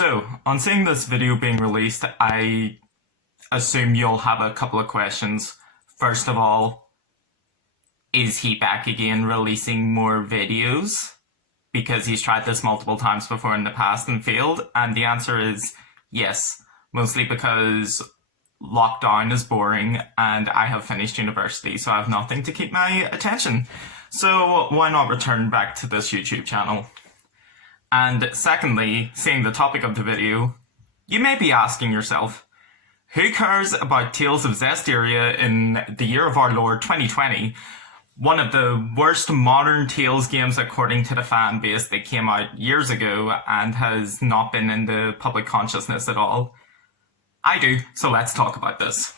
So, on seeing this video being released, I assume you'll have a couple of questions. First of all, is he back again releasing more videos? Because he's tried this multiple times before in the past and failed, and the answer is yes. Mostly because lockdown is boring and I have finished university, so I have nothing to keep my attention. So why not return back to this YouTube channel? And secondly, seeing the topic of the video, you may be asking yourself, who cares about Tales of Zestiria in the year of our Lord 2020? One of the worst modern Tales games according to the fan base that came out years ago and has not been in the public consciousness at all. I do, so let's talk about this.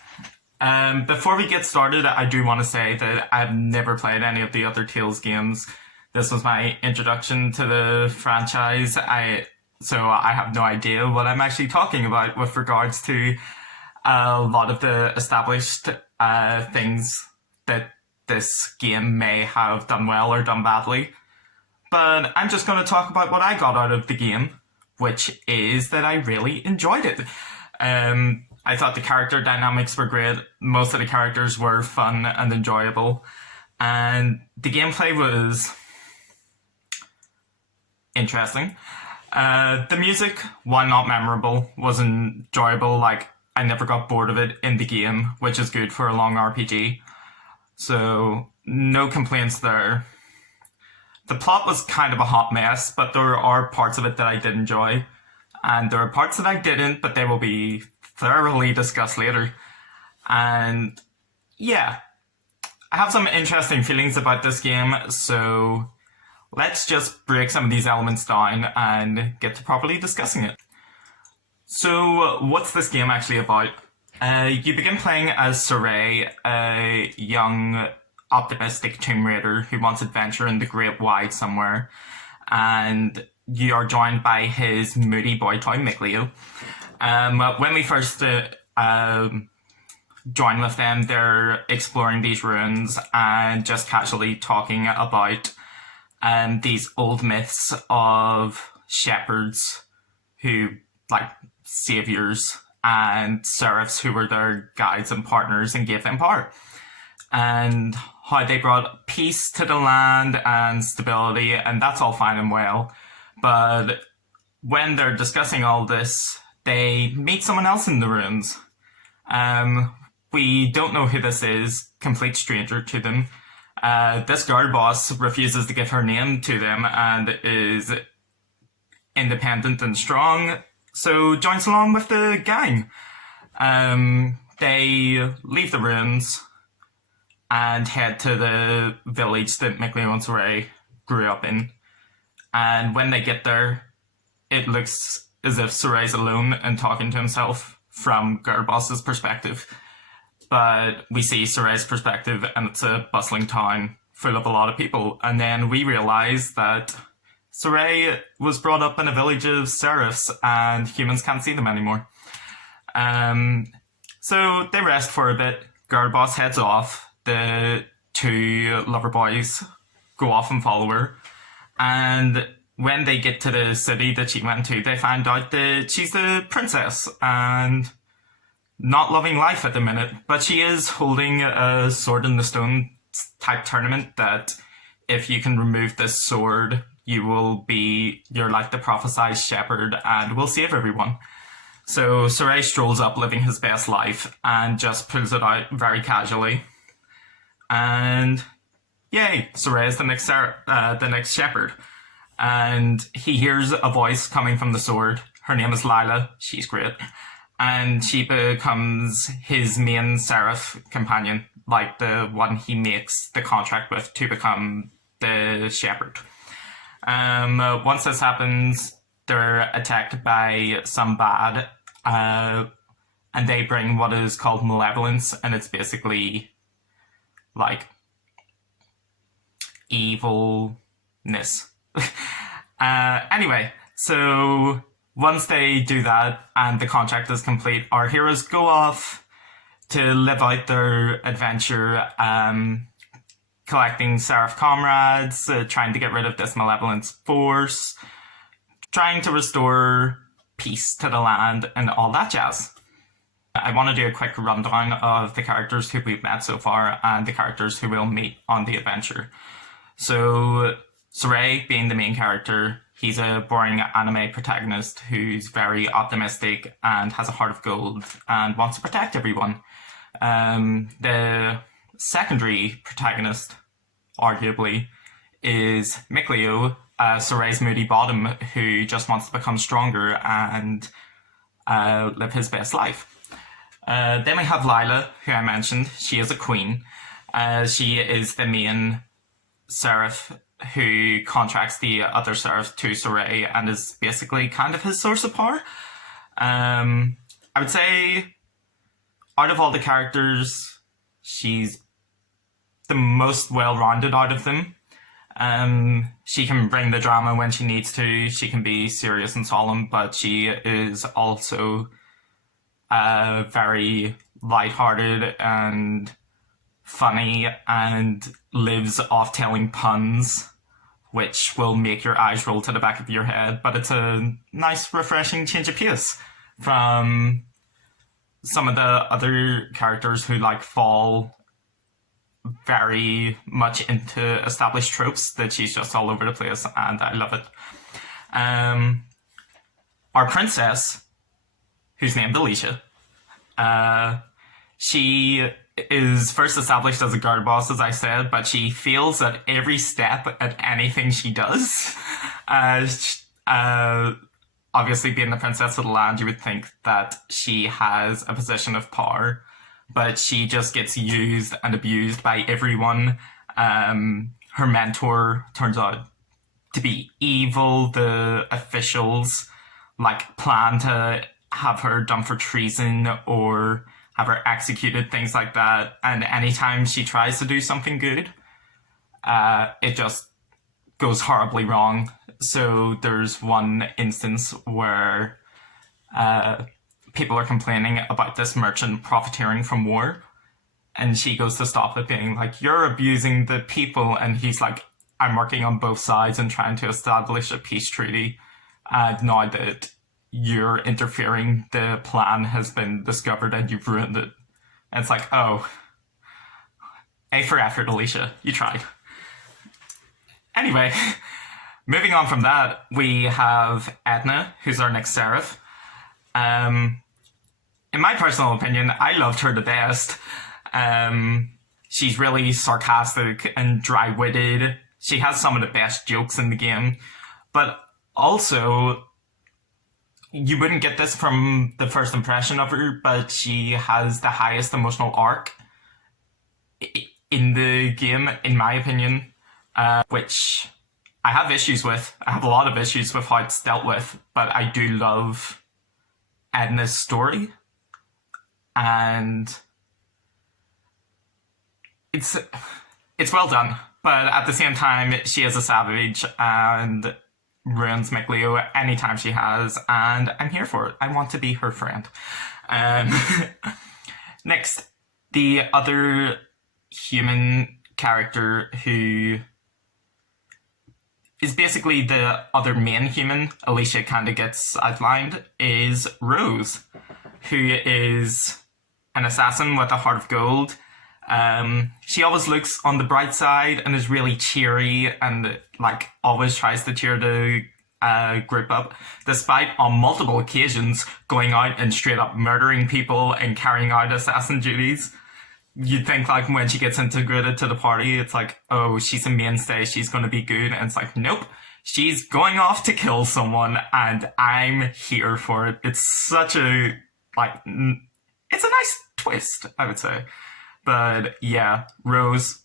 Before we get started, I do want to say that I've never played any of the other Tales games. This was my introduction to the franchise, so I have no idea what I'm actually talking about with regards to a lot of the established things that this game may have done well or done badly. But I'm just going to talk about what I got out of the game, which is that I really enjoyed it. I thought the character dynamics were great. Most of the characters were fun and enjoyable. And the gameplay was interesting. The music, while not memorable, was enjoyable. Like, I never got bored of it in the game, which is good for a long RPG. So, no complaints there. The plot was kind of a hot mess, but there are parts of it that I did enjoy. And there are parts that I didn't, but they will be thoroughly discussed later. And yeah, I have some interesting feelings about this game, so let's just break some of these elements down and get to properly discussing it. So what's this game actually about? You begin playing as Saray, a young, optimistic Tomb Raider who wants adventure in the Great Wide somewhere, and you are joined by his moody boy toy, Mikleo. When we first join with them, they're exploring these ruins and just casually talking about these old myths of shepherds who, like, saviors and seraphs who were their guides and partners and gave them power. And how they brought peace to the land and stability, and that's all fine and well. But when they're discussing all this, they meet someone else in the ruins. We don't know who this is, complete stranger to them. This girl boss refuses to give her name to them and is independent and strong, so joins along with the gang. They leave the ruins and head to the village that Mikleo and Saray grew up in. And when they get there, it looks as if Saray's alone and talking to himself from Girl Boss's perspective. But we see Saray's perspective, and it's a bustling town full of a lot of people. And then we realize that Saray was brought up in a village of seraphs, and humans can't see them anymore. So they rest for a bit. Girl Boss heads off. The two lover boys go off and follow her. And when they get to the city that she went to, they find out that she's the princess and not loving life at the minute. But she is holding a sword in the stone type tournament that if you can remove this sword, you're like the prophesized shepherd and will save everyone. So Saray strolls up living his best life and just pulls it out very casually. And yay, Saray is the next shepherd. And he hears a voice coming from the sword. Her name is Lyla. She's great. And she becomes his main seraph companion, like the one he makes the contract with to become the shepherd. Once this happens, they're attacked by some bad, and they bring what is called malevolence, and it's basically like evilness. Anyway, so once they do that and the contract is complete, our heroes go off to live out their adventure, collecting seraph comrades, trying to get rid of this malevolence force, trying to restore peace to the land and all that jazz. I want to do a quick rundown of the characters who we've met so far and the characters who we'll meet on the adventure. So, Saray being the main character, he's a boring anime protagonist who's very optimistic and has a heart of gold and wants to protect everyone. The secondary protagonist, arguably, is Mikleo, Saray's moody bottom who just wants to become stronger and live his best life. Then we have Lyla, who I mentioned. She is a queen. She is the main seraph who contracts the other seraph to Saray and is basically kind of his source of power. I would say out of all the characters, she's the most well-rounded out of them. She can bring the drama when she needs to. She can be serious and solemn, but she is also very lighthearted and funny and lives off telling puns, which will make your eyes roll to the back of your head. But it's a nice, refreshing change of pace from some of the other characters who fall very much into established tropes that she's just all over the place, and I love it. Our princess, who's named Alicia, she is first established as a guard boss, as I said, but she fails at every step at anything she does. Obviously, being the princess of the land, you would think that she has a position of power, but she just gets used and abused by everyone. Her mentor turns out to be evil. The officials plan to have her done for treason or have her executed, things like that. And anytime she tries to do something good, it just goes horribly wrong. So there's one instance where people are complaining about this merchant profiteering from war, and she goes to stop it, being like, "You're abusing the people," and he's like, "I'm working on both sides and trying to establish a peace treaty, and now that you're interfering, the plan has been discovered and you've ruined it." And it's like, oh, A for effort, Alicia, you tried. Anyway, moving on from that, we have Edna, who's our next seraph. In my personal opinion, I loved her the best. She's really sarcastic and dry-witted. She has some of the best jokes in the game, but also, you wouldn't get this from the first impression of her, but she has the highest emotional arc in the game, in my opinion, which I have issues with. I have a lot of issues with how it's dealt with, but I do love Edna's story. And it's well done, but at the same time, she is a savage and ruins Mikleo anytime she has, and I'm here for it. I want to be her friend. Next, the other human character who is basically the other main human, Alicia kind of gets outlined, is Rose, who is an assassin with a heart of gold. She always looks on the bright side and is really cheery and always tries to cheer the group up, despite on multiple occasions going out and straight up murdering people and carrying out assassin duties. You'd think when she gets integrated to the party, it's oh, she's a mainstay, she's going to be good, and it's nope, she's going off to kill someone, and I'm here for it. It's such a it's a nice twist, I would say. But yeah, Rose,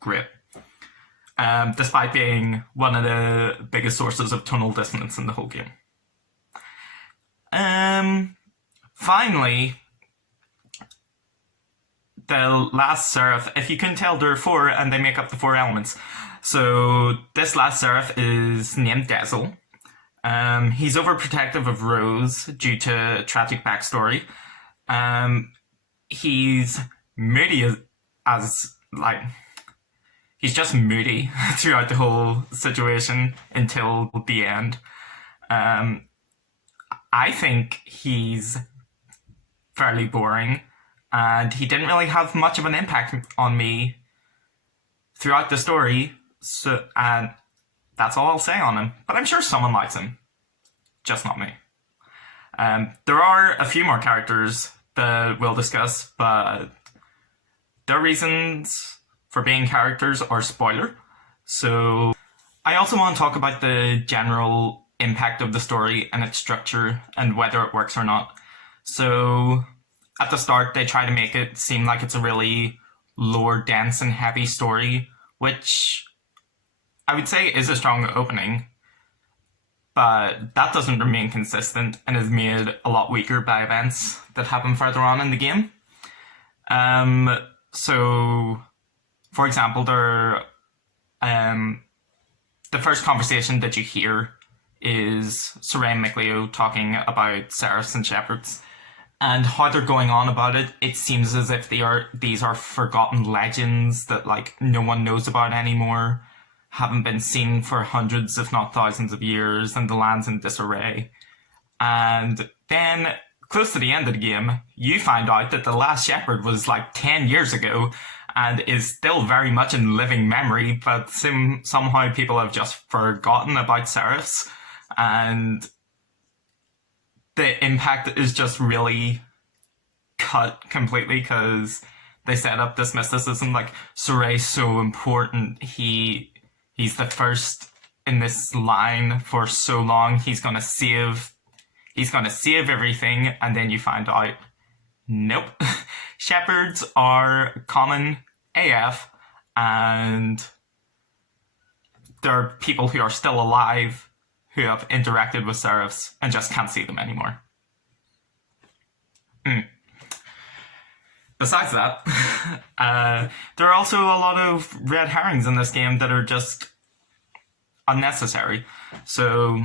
great. Despite being one of the biggest sources of tonal dissonance in the whole game. Finally, the last seraph, if you can tell, there are four, and they make up the four elements. So this last seraph is named Dazzle. He's overprotective of Rose due to tragic backstory. He's moody he's just moody throughout the whole situation until the end. I think he's fairly boring, and he didn't really have much of an impact on me throughout the story. So, and that's all I'll say on him. But I'm sure someone likes him, just not me. There are a few more characters that we'll discuss, but their reasons for being characters are spoiler. So I also want to talk about the general impact of the story and its structure and whether it works or not. So at the start, they try to make it seem like it's a really lore dense and heavy story, which I would say is a strong opening, but that doesn't remain consistent and is made a lot weaker by events that happen further on in the game. So, for example, the first conversation that you hear is Saray and McLeo talking about seraphs and shepherds, and how they're going on about it. It seems as if these are forgotten legends that like no one knows about anymore, haven't been seen for hundreds, if not thousands of years, and the land's in disarray. And then, close to the end of the game, you find out that the last shepherd was like 10 years ago and is still very much in living memory, but somehow people have just forgotten about seraphs, and the impact is just really cut completely because they set up this mysticism like Suray's so important. He's the first in this line for so long. He's gonna save everything, and then you find out, nope. Shepherds are common AF, and there are people who are still alive who have interacted with seraphs and just can't see them anymore. Besides that, there are also a lot of red herrings in this game that are just unnecessary. So,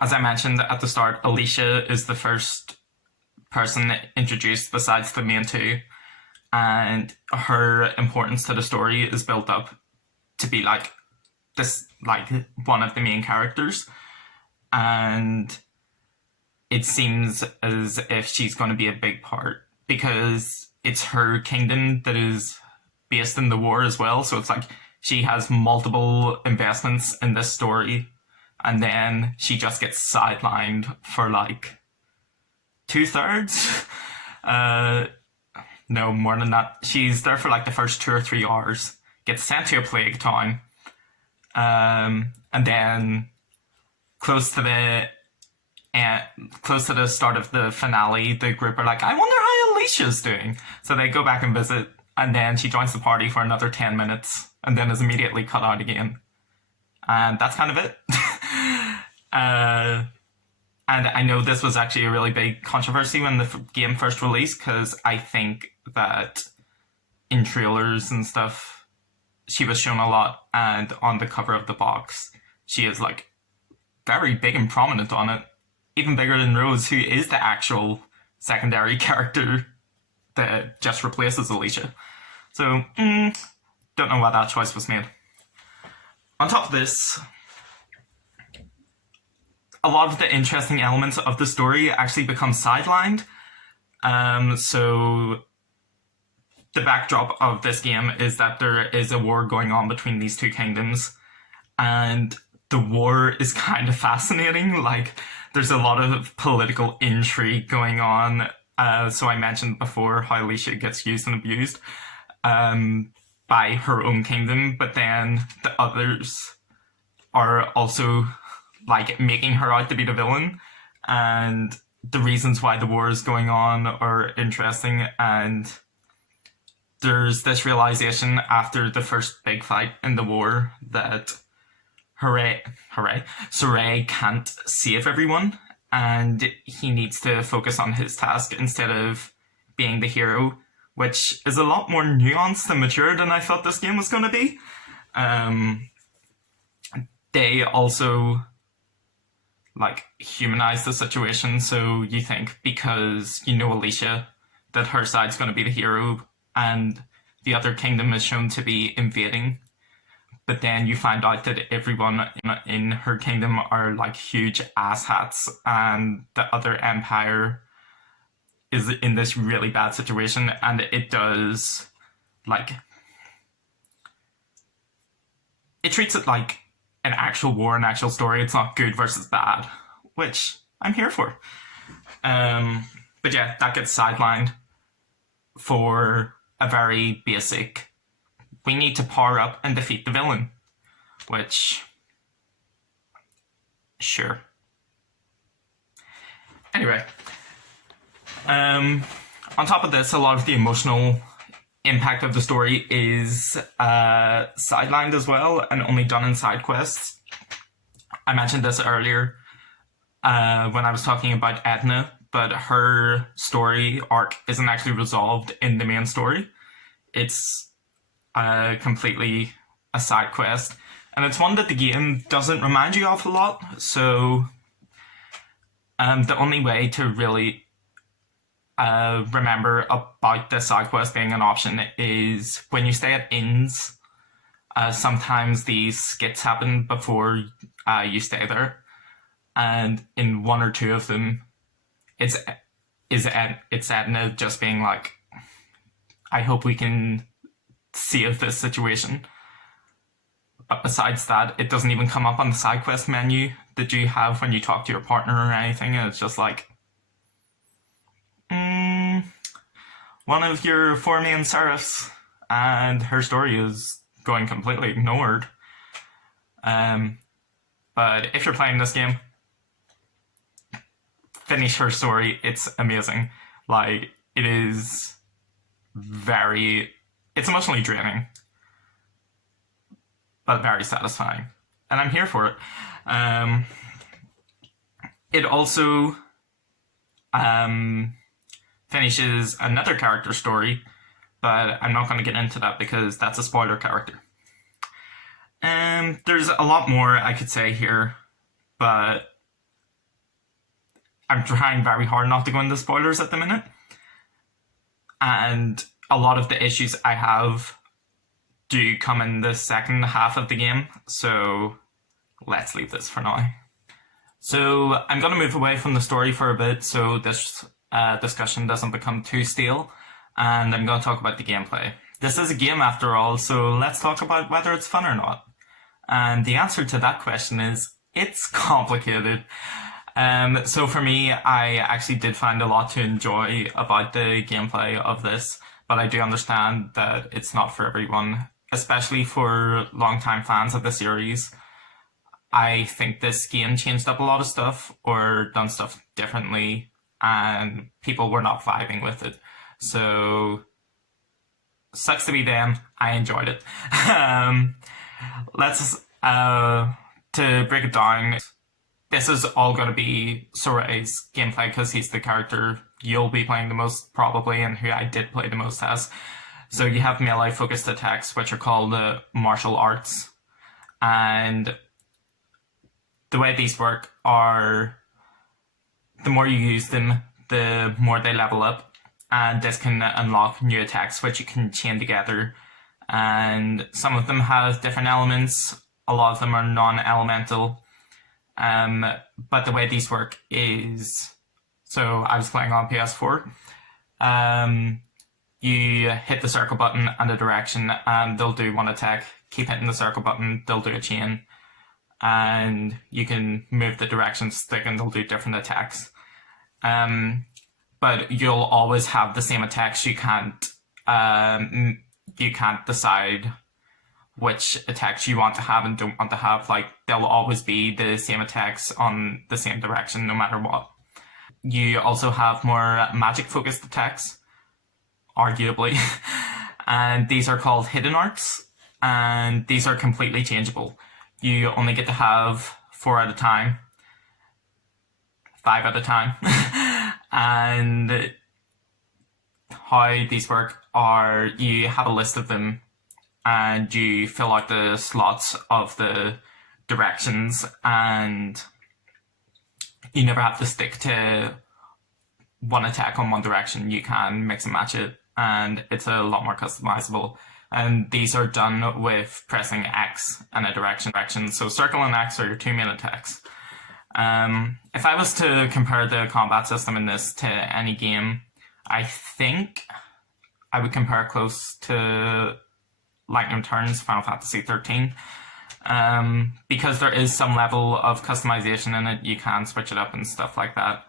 as I mentioned at the start, Alicia is the first person introduced besides the main two, and her importance to the story is built up to be like one of the main characters, and it seems as if she's going to be a big part because it's her kingdom that is based in the war as well. So it's like she has multiple investments in this story, and then she just gets sidelined for like 2/3. No, more than that. She's there for like the first 2 or 3 hours, gets sent to a plague town, and then close to the start of the finale, the group are like, I wonder how Alicia's doing. So they go back and visit, and then she joins the party for another 10 minutes, and then is immediately cut out again. And that's kind of it. And I know this was actually a really big controversy when the game first released, because I think that in trailers and stuff, she was shown a lot, and on the cover of the box, she is like very big and prominent on it. Even bigger than Rose, who is the actual secondary character that just replaces Alicia. So, don't know why that choice was made. On top of this, a lot of the interesting elements of the story actually become sidelined. So the backdrop of this game is that there is a war going on between these two kingdoms, and the war is kind of fascinating. Like, there's a lot of political intrigue going on. So I mentioned before how Alicia gets used and abused by her own kingdom, but then the others are also like making her out to be the villain, and the reasons why the war is going on are interesting. And there's this realization after the first big fight in the war that Saray can't save everyone, and he needs to focus on his task instead of being the hero, which is a lot more nuanced and mature than I thought this game was going to be. They also like humanize the situation, so you think because you know Alicia that her side's going to be the hero, and the other kingdom is shown to be invading. but then you find out that everyone in her kingdom are like huge asshats, and the other empire is in this really bad situation, and it does like it treats it like an actual war, an actual story. It's not good versus bad, which I'm here for. But yeah, that gets sidelined for a very basic, we need to power up and defeat the villain, which, sure. Anyway, on top of this, a lot of the emotional impact of the story is sidelined as well and only done in side quests. I mentioned this earlier when I was talking about Edna, but her story arc isn't actually resolved in the main story. It's completely a side quest, and it's one that the game doesn't remind you of a lot, so the only way to really remember about the side quest being an option is when you stay at inns. Sometimes these skits happen before you stay there, and in one or two of them, it's Edna just being like, I hope we can save this situation. But besides that, it doesn't even come up on the side quest menu that you have when you talk to your partner or anything. And it's just like, one of your four main serifs, and her story is going completely ignored. But if you're playing this game, finish her story. It's amazing. Like, it is it's emotionally draining, but very satisfying. And I'm here for it. It also finishes another character story, but I'm not going to get into that because that's a spoiler character. There's a lot more I could say here, but I'm trying very hard not to go into spoilers at the minute. And a lot of the issues I have do come in the second half of the game, so let's leave this for now. So I'm going to move away from the story for a bit so this discussion doesn't become too stale, and I'm going to talk about the gameplay. This is a game after all, so let's talk about whether it's fun or not. And the answer to that question is, it's complicated. So for me, I actually did find a lot to enjoy about the gameplay of this, but I do understand that it's not for everyone, especially for longtime fans of the series. I think this game changed up a lot of stuff or done stuff differently, and people were not vibing with it. So, sucks to be them. I enjoyed it. To break it down, this is all going to be Soray's gameplay because he's the character you'll be playing the most probably, and who I did play the most as. So you have melee focused attacks, which are called martial arts, and the way these work are, the more you use them, the more they level up, and this can unlock new attacks which you can chain together, and some of them have different elements, a lot of them are non-elemental, but the way these work is, so I was playing on PS4, you hit the circle button and a direction and they'll do one attack, keep hitting the circle button, they'll do a chain, and you can move the direction stick and they'll do different attacks. But you'll always have the same attacks. You can't decide which attacks you want to have and don't want to have. Like, they'll always be the same attacks on the same direction no matter what. You also have more magic focused attacks, arguably, and these are called hidden arts, and these are completely changeable. You only get to have 4 at a time, 5 at a time, and how these work are you have a list of them and you fill out the slots of the directions, and you never have to stick to one attack on one direction. You can mix and match it, and it's a lot more customizable. and these are done with pressing X and a direction. So circle and X are your two main attacks. If I was to compare the combat system in this to any game, I think I would compare it close to Lightning Returns, Final Fantasy 13. Because there is some level of customization in it, you can switch it up and stuff like that.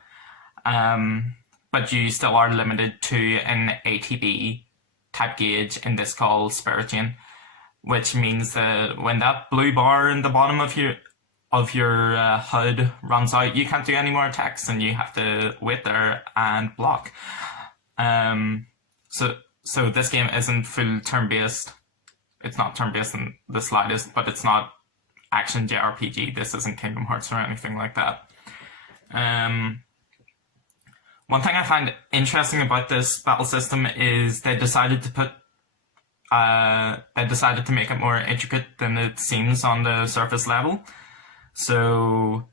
But you still are limited to an ATB type gauge in this called Spirit Chain, which means that when that blue bar in the bottom of your HUD runs out, you can't do any more attacks, and you have to wait there and block. So this game isn't full turn-based. It's not turn-based in the slightest, but it's not action JRPG. This isn't Kingdom Hearts or anything like that. One thing I find interesting about this battle system is they decided to make it more intricate than it seems on the surface level. So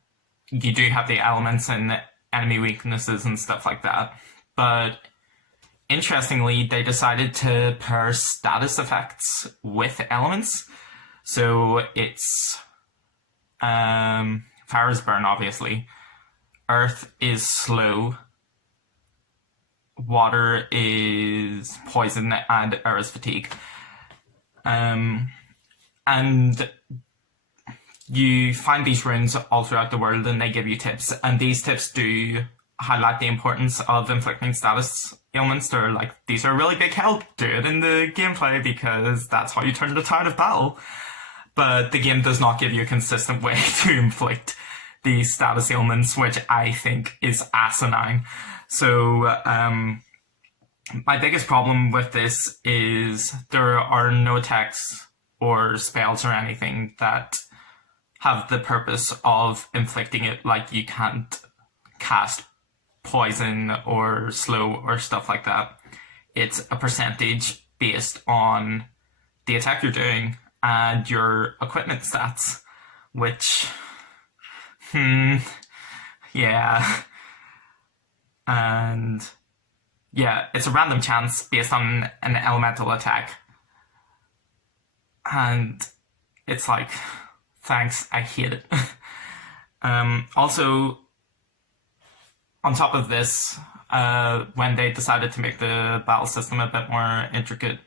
you do have the elements and enemy weaknesses and stuff like that. But interestingly, they decided to pair status effects with elements. So it's fire is burn, obviously. Earth is slow. Water is poison, and air is fatigue. And you find these runes all throughout the world, and they give you tips. And these tips do highlight the importance of inflicting status ailments. They're like, these are really big help. Do it in the gameplay because that's how you turn the tide of battle. But the game does not give you a consistent way to inflict these status ailments, which I think is asinine. So my biggest problem with this is there are no attacks or spells or anything that have the purpose of inflicting it. Like, you can't cast poison or slow or stuff like that. It's a percentage based on the attack you're doing and your equipment stats, which, yeah. And yeah, it's a random chance based on an elemental attack. And it's like, thanks, I hate it. Also, on top of this, when they decided to make the battle system a bit more intricate,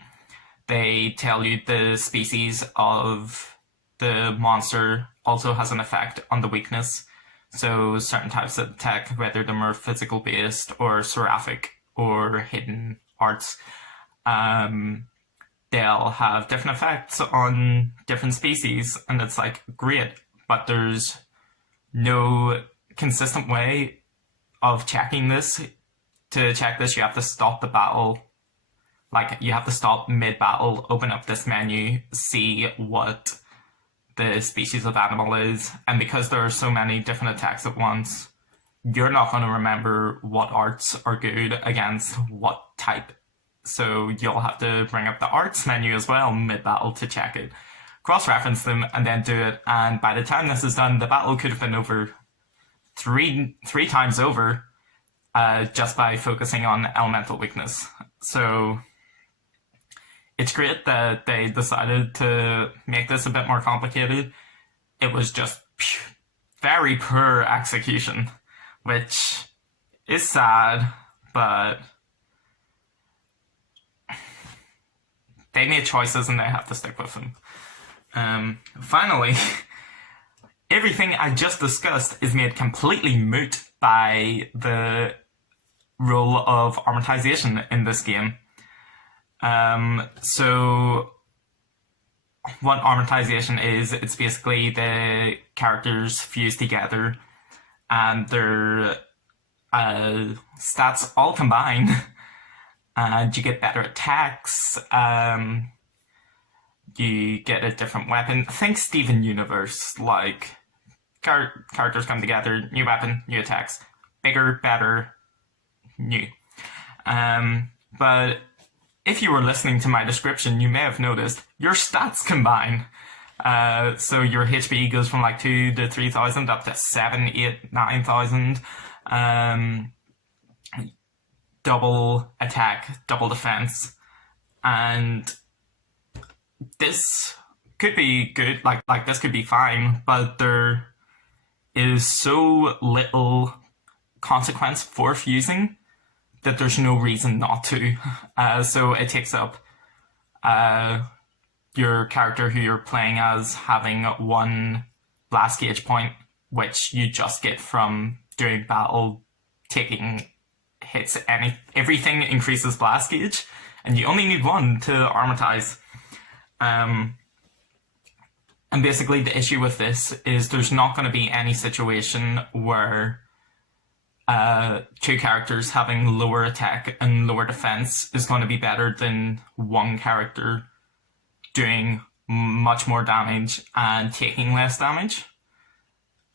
they tell you the species of the monster also has an effect on the weakness. So certain types of attack, whether they're more physical based or seraphic or hidden arts, they'll have different effects on different species, and it's like, great, but there's no consistent way of checking this. To check this, you have to stop the battle. Like, you have to stop mid-battle, open up this menu, see what the species of animal is, and because there are so many different attacks at once, you're not going to remember what arts are good against what type. So you'll have to bring up the arts menu as well mid-battle to check it, cross-reference them, and then do it. And by the time this is done, the battle could have been over three times over, just by focusing on elemental weakness. So it's great that they decided to make this a bit more complicated. It was just very poor execution, which is sad, but they made choices and they have to stick with them. Finally, everything I just discussed is made completely moot by the role of amortization in this game. So what amortization is, it's basically the characters fused together and their stats all combine, and you get better attacks, you get a different weapon. Think Steven Universe, like characters come together, new weapon, new attacks, bigger, better, new. But if you were listening to my description, you may have noticed your stats combine. So your HP goes from like 2 to 3,000 up to 7, 8, 9,000. Double attack, double defense. And this could be good, like this could be fine, but there is so little consequence for fusing that there's no reason not to. So it takes up your character who you're playing as having one blast gauge point, which you just get from doing battle, taking hits. Everything increases blast gauge, and you only need one to armatize. And basically the issue with this is there's not going to be any situation where two characters having lower attack and lower defense is going to be better than one character doing much more damage and taking less damage.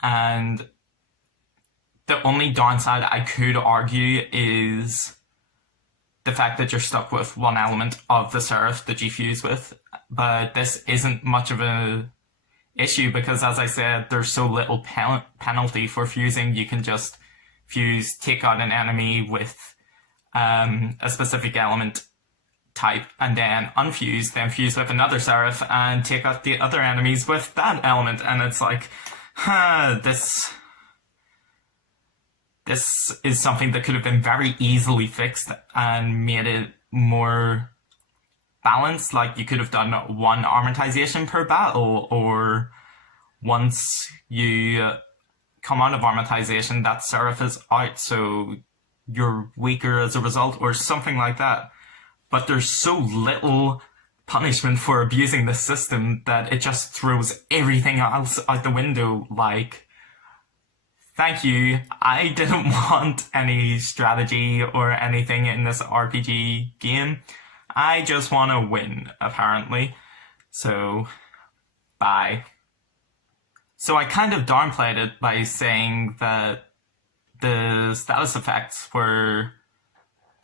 And the only downside I could argue is the fact that you're stuck with one element of the seraph that you fuse with. But this isn't much of a issue because, as I said, there's so little penalty for fusing. You can just fuse, take out an enemy with a specific element type, and then unfuse, then fuse with another seraph and take out the other enemies with that element. And it's like, this is something that could have been very easily fixed and made it more balanced. Like, you could have done one armatization per battle, or once you come out of armatization, that seraph is out, so you're weaker as a result, or something like that. But there's so little punishment for abusing the system that it just throws everything else out the window. Like, thank you. I didn't want any strategy or anything in this RPG game. I just want to win, apparently. So, bye. So I kind of downplayed it by saying that the status effects were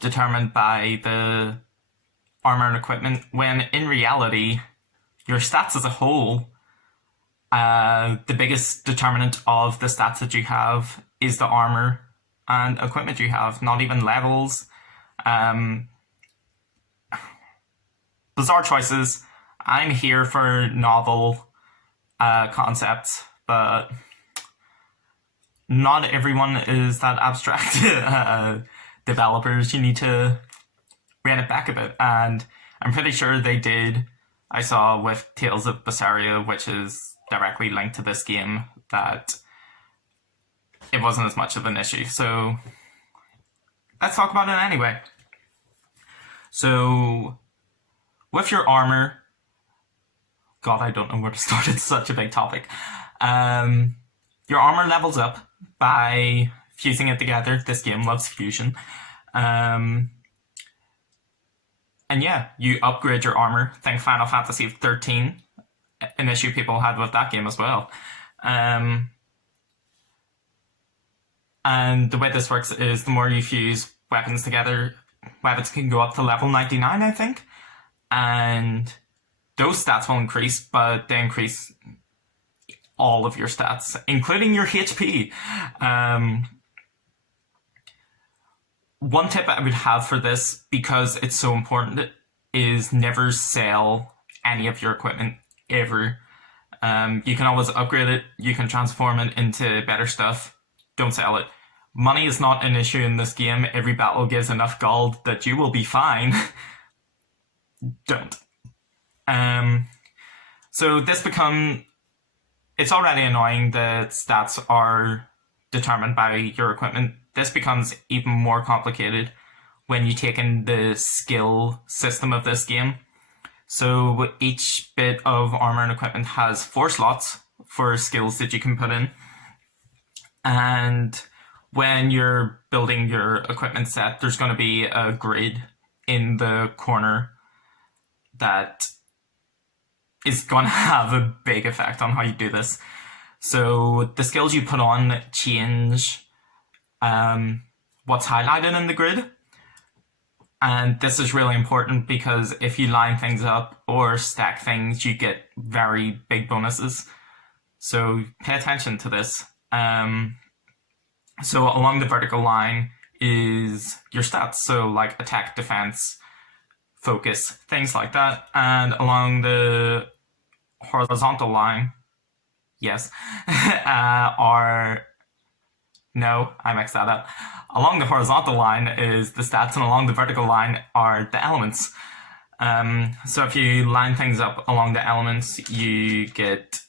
determined by the armor and equipment, when in reality, your stats as a whole, the biggest determinant of the stats that you have is the armor and equipment you have, not even levels. Bizarre choices. I'm here for novel concepts, but not everyone is that abstract. Developers, you need to rein it back a bit, and I'm pretty sure they did. I saw with Tales of Zestiria, which is directly linked to this game, that it wasn't as much of an issue. So let's talk about it anyway. So with your armor, God, I don't know where to start. It's such a big topic. Your armor levels up by fusing it together. This game loves fusion. And yeah, you upgrade your armor. Think Final Fantasy 13, an issue people had with that game as well. And the way this works is the more you fuse weapons together, weapons can go up to level 99, I think. And those stats will increase, but they increase all of your stats, including your HP. One tip I would have for this, because it's so important, is never sell any of your equipment, ever. You can always upgrade it, you can transform it into better stuff. Don't sell it. Money is not an issue in this game. Every battle gives enough gold that you will be fine. Don't. So this it's already annoying that stats are determined by your equipment. This becomes even more complicated when you take in the skill system of this game. So each bit of armor and equipment has 4 slots for skills that you can put in. And when you're building your equipment set, there's going to be a grid in the corner that is going to have a big effect on how you do this. So the skills you put on change what's highlighted in the grid. And this is really important because if you line things up or stack things, you get very big bonuses. So pay attention to this. So along the vertical line is your stats. So like attack, defense, focus, things like that. And along the horizontal line, yes, are no, I mixed that up. Along the horizontal line is the stats, and along the vertical line are the elements. So if you line things up along the elements, you get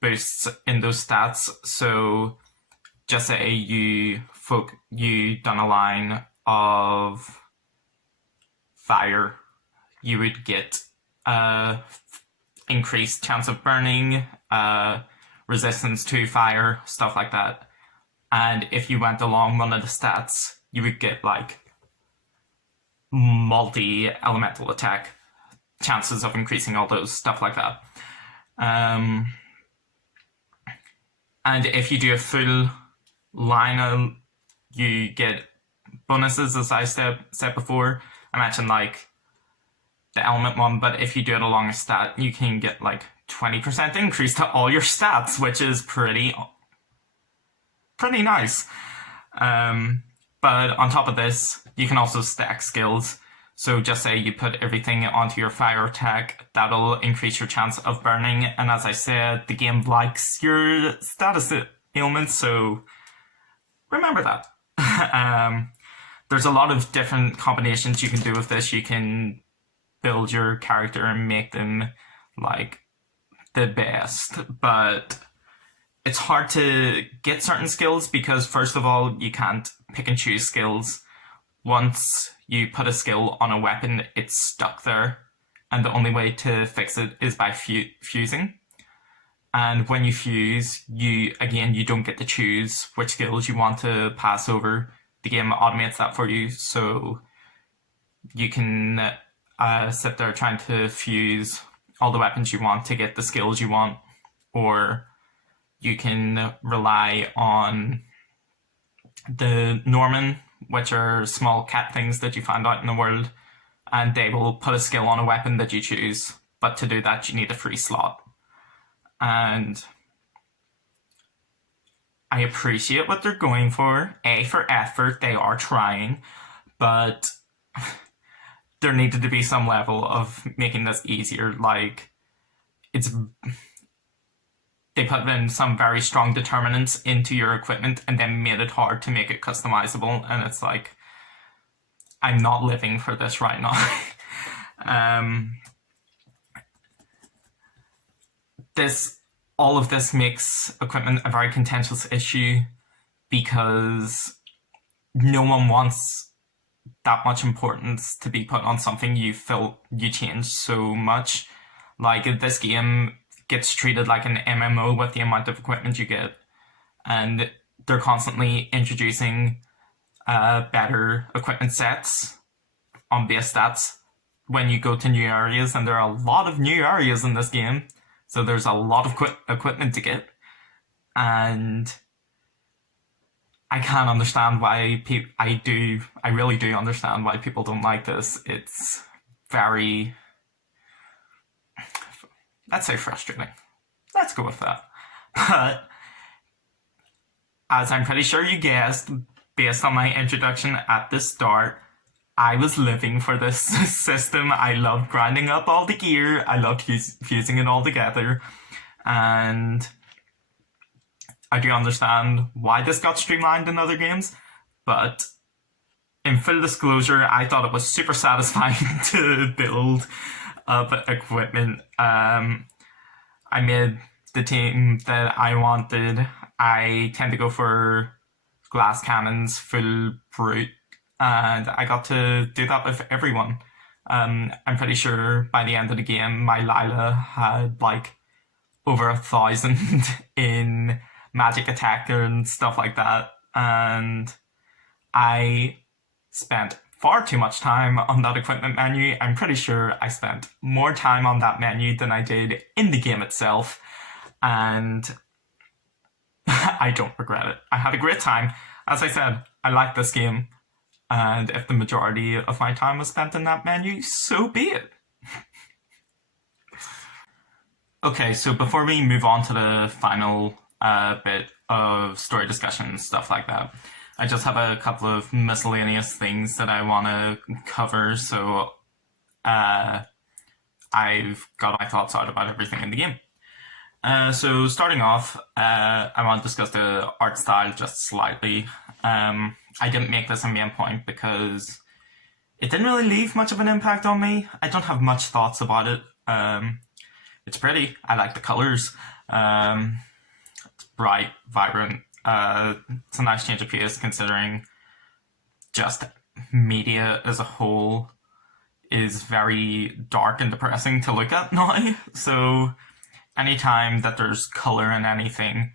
boosts in those stats. So just say you done a line of fire, you would get increased chance of burning, resistance to fire, stuff like that. And if you went along one of the stats, you would get like multi-elemental attack, chances of increasing all those, stuff like that. And if you do a full line, you get bonuses, as I said before. I mentioned like the element one, but if you do it along a stat, you can get like 20% increase to all your stats, which is pretty nice. But on top of this, you can also stack skills. So just say you put everything onto your fire attack, that'll increase your chance of burning. And as I said, the game likes your status ailments, so remember that. There's a lot of different combinations you can do with this. You can build your character and make them like the best, but it's hard to get certain skills because, first of all, you can't pick and choose skills. Once you put a skill on a weapon, it's stuck there, and the only way to fix it is by fusing. And when you fuse, you don't get to choose which skills you want to pass over. The game automates that for you, so you can sit there trying to fuse all the weapons you want to get the skills you want, or you can rely on the Norman, which are small cat things that you find out in the world, and they will put a skill on a weapon that you choose. But to do that, you need a free slot. And I appreciate what they're going for. A for effort, they are trying, but there needed to be some level of making this easier. Like, they put in some very strong determinants into your equipment and then made it hard to make it customizable. And it's like, I'm not living for this right now. All of this makes equipment a very contentious issue because no one wants that much importance to be put on something you feel you changed so much. Like, this game gets treated like an MMO with the amount of equipment you get, and they're constantly introducing better equipment sets on base stats when you go to new areas, and there are a lot of new areas in this game, so there's a lot of equipment to get, and I can't understand why I really do understand why people don't like this. It's very, let's say, frustrating. Let's go with that. But as I'm pretty sure you guessed, based on my introduction at the start, I was living for this system. I loved grinding up all the gear. I loved fusing it all together. And I do understand why this got streamlined in other games, but in full disclosure, I thought it was super satisfying to build up equipment. I made the team that I wanted. I tend to go for glass cannons, full brute, and I got to do that with everyone. I'm pretty sure by the end of the game, my Lyla had like over 1,000 in magic attack and stuff like that, and I spent far too much time on that equipment menu. I'm pretty sure I spent more time on that menu than I did in the game itself, and I don't regret it. I had a great time. As I said, I like this game, and if the majority of my time was spent in that menu, so be it. Okay, so before we move on to the final bit of story discussion and stuff like that, I just have a couple of miscellaneous things that I want to cover. So I've got my thoughts out about everything in the game. So starting off, I want to discuss the art style just slightly. I didn't make this a main point because it didn't really leave much of an impact on me. I don't have much thoughts about it. It's pretty. I like the colors. It's bright, vibrant. It's a nice change of pace considering just media as a whole is very dark and depressing to look at now. So anytime that there's color in anything,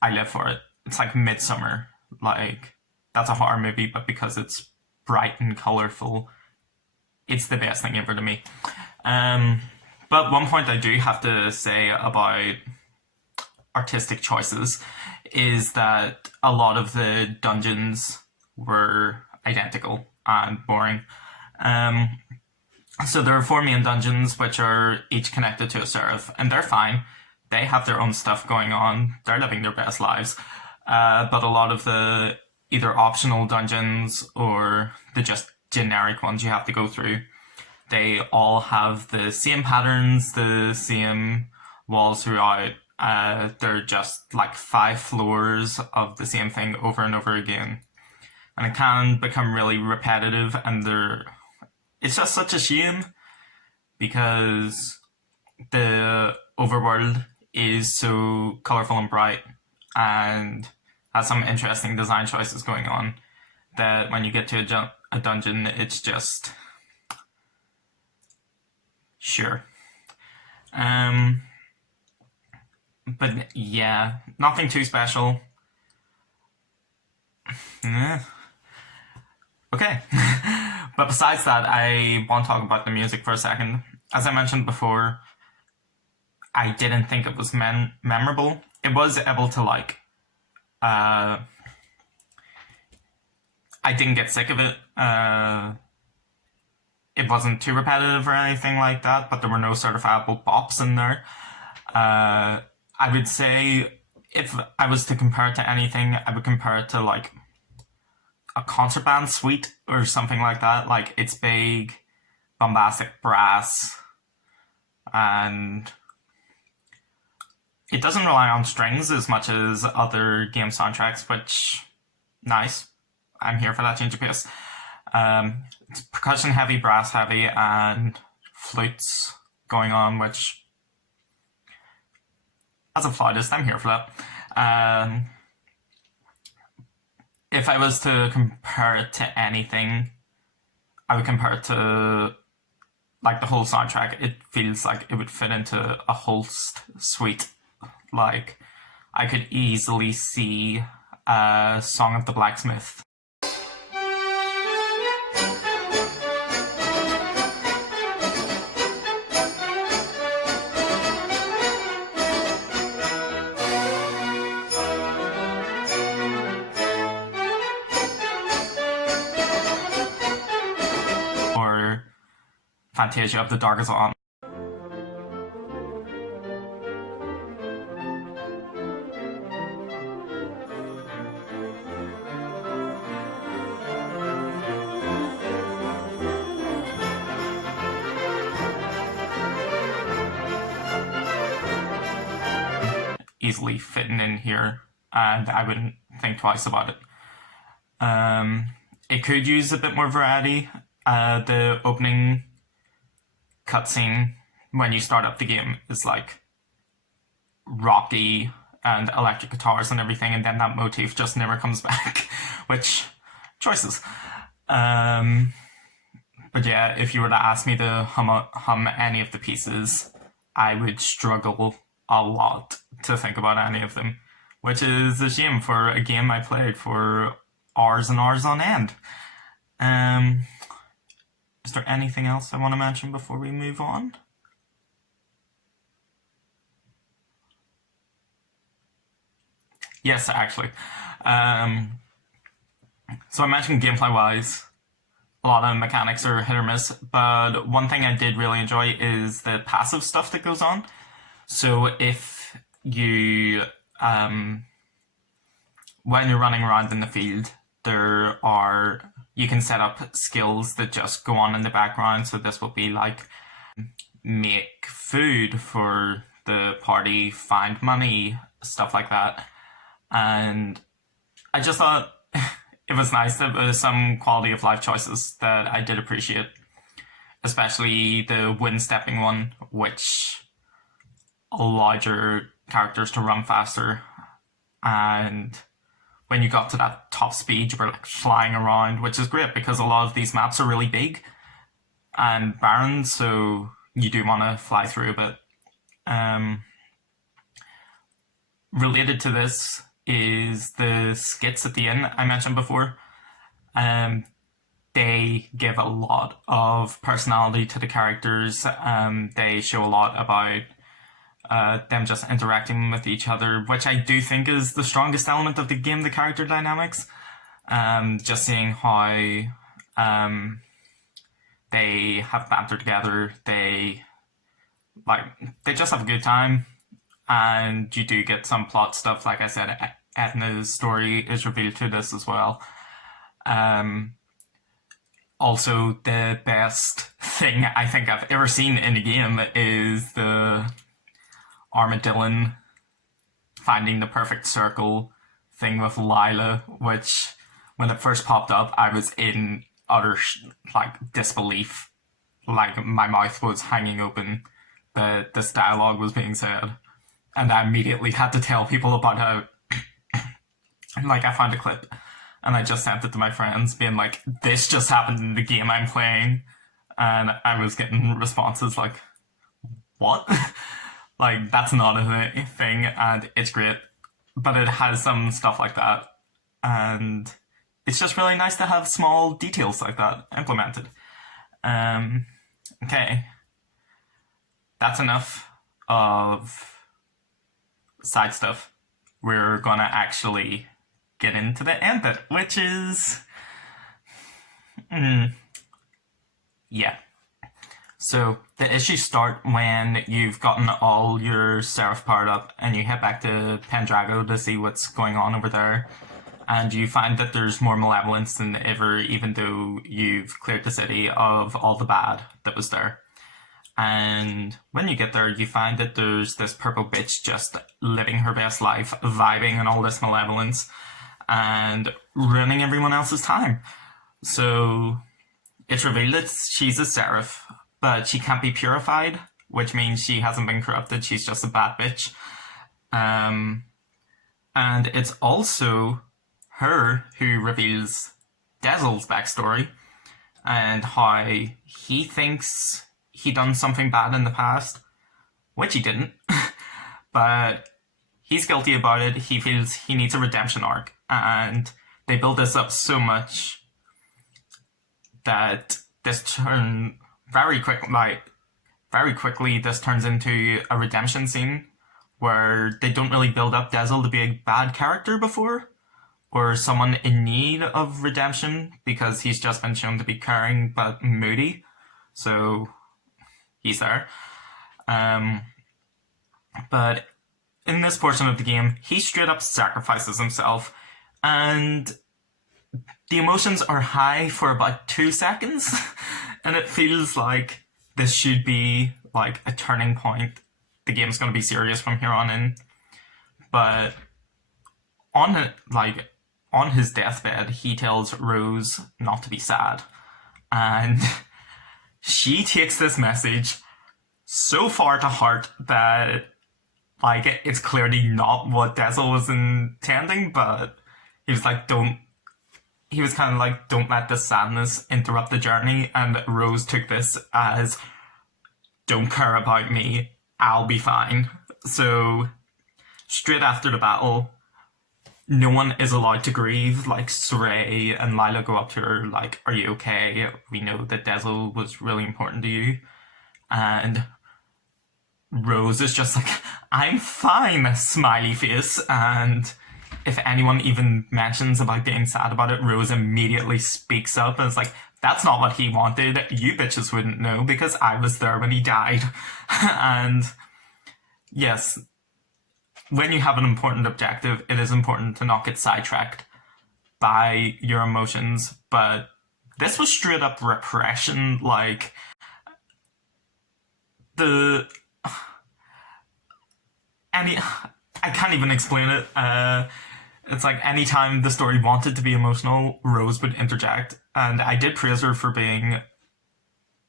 I live for it. It's like Midsummer. Like, that's a horror movie, but because it's bright and colorful, it's the best thing ever to me. But one point I do have to say about artistic choices is that a lot of the dungeons were identical and boring. So there are 4 main dungeons which are each connected to a serif, and they're fine. They have their own stuff going on. They're living their best lives. But a lot of the either optional dungeons or the just generic ones you have to go through, they all have the same patterns, the same walls throughout. They're just like 5 floors of the same thing over and over again. And it can become really repetitive, and it's just such a shame because the overworld is so colorful and bright and has some interesting design choices going on that when you get to a dungeon, it's just sure. But yeah, nothing too special. Okay. But besides that, I want to talk about the music for a second. As I mentioned before, I didn't think it was memorable. It was able to I didn't get sick of it. It wasn't too repetitive or anything like that, but there were no certifiable bops in there. I would say if I was to compare it to anything, I would compare it to like a concert band suite or something like that. Like, it's big, bombastic brass, and it doesn't rely on strings as much as other game soundtracks, which, nice. I'm here for that change of pace. It's percussion heavy, brass heavy, and flutes going on, which, as a flautist, I'm here for that. If I was to compare it to anything, I would compare it to like the whole soundtrack. It feels like it would fit into a Holst suite. Like, I could easily see Song of the Blacksmith. Or Fantasia of the Dargazon. Easily fitting in here, and I wouldn't think twice about it. It could use a bit more variety. The opening cutscene when you start up the game is like rocky and electric guitars and everything, and then that motif just never comes back. Which, choices. But yeah, if you were to ask me to hum any of the pieces, I would struggle a lot to think about any of them, which is a shame for a game I played for hours and hours on end. Is there anything else I want to mention before we move on? Yes, actually. So I mentioned gameplay-wise, a lot of mechanics are hit or miss, but one thing I did really enjoy is the passive stuff that goes on. So if you, when you're running around in the field, there are you can set up skills that just go on in the background. So this will be like make food for the party, find money, stuff like that. And I just thought it was nice that there was some quality of life choices that I did appreciate, especially the wind stepping one, which allowed your characters to run faster. And when you got to that top speed, you were like flying around, which is great because a lot of these maps are really big and barren, so you do want to fly through a bit. Related to this is the skits at the end I mentioned before. They give a lot of personality to the characters. They show a lot about them just interacting with each other, which I do think is the strongest element of the game, the character dynamics. Just seeing how they have banter together, they just have a good time, and you do get some plot stuff. Like I said, Edna's story is revealed through this as well. Also, the best thing I think I've ever seen in a game is the Armadillo finding the perfect circle thing with Lyla, which when it first popped up, I was in utter disbelief. Like my mouth was hanging open that this dialogue was being said, and I immediately had to tell people about how I found a clip and I just sent it to my friends being like, this just happened in the game I'm playing, and I was getting responses like, what? Like, that's not a thing, and it's great. But it has some stuff like that, and it's just really nice to have small details like that implemented. Okay. That's enough of side stuff. We're gonna actually get into the end bit, which is... yeah. So the issues start when you've gotten all your Seraph powered up and you head back to Pendrago to see what's going on over there. And you find that there's more malevolence than ever, even though you've cleared the city of all the bad that was there. And when you get there, you find that there's this purple bitch just living her best life, vibing in all this malevolence, and ruining everyone else's time. So it's revealed that she's a Seraph, but she can't be purified, which means she hasn't been corrupted, she's just a bad bitch. And it's also her who reveals Dazzle's backstory and how he thinks he done something bad in the past, which he didn't, but he's guilty about it. He feels he needs a redemption arc, and they build this up so much that this very quickly this turns into a redemption scene where they don't really build up Dazzle to be a bad character before, or someone in need of redemption, because he's just been shown to be caring but moody. So he's there. But in this portion of the game, he straight up sacrifices himself, and the emotions are high for about 2 seconds, and it feels like this should be like a turning point. The game's going to be serious from here on in. But on his deathbed, he tells Rose not to be sad, and she takes this message so far to heart that it's clearly not what Dazzle was intending, but he was like, don't let the sadness interrupt the journey, and Rose took this as, don't care about me, I'll be fine. So straight after the battle, no one is allowed to grieve. Like, Saray and Lyla go up to her like, are you okay? We know that Dazzle was really important to you. And Rose is just like, I'm fine, smiley face. And if anyone even mentions about being sad about it, Rose immediately speaks up and is like, that's not what he wanted. You bitches wouldn't know because I was there when he died. And yes, when you have an important objective, it is important to not get sidetracked by your emotions, but this was straight up repression. Like, the any I can't even explain it. It's like anytime the story wanted to be emotional, Rose would interject, and I did praise her for being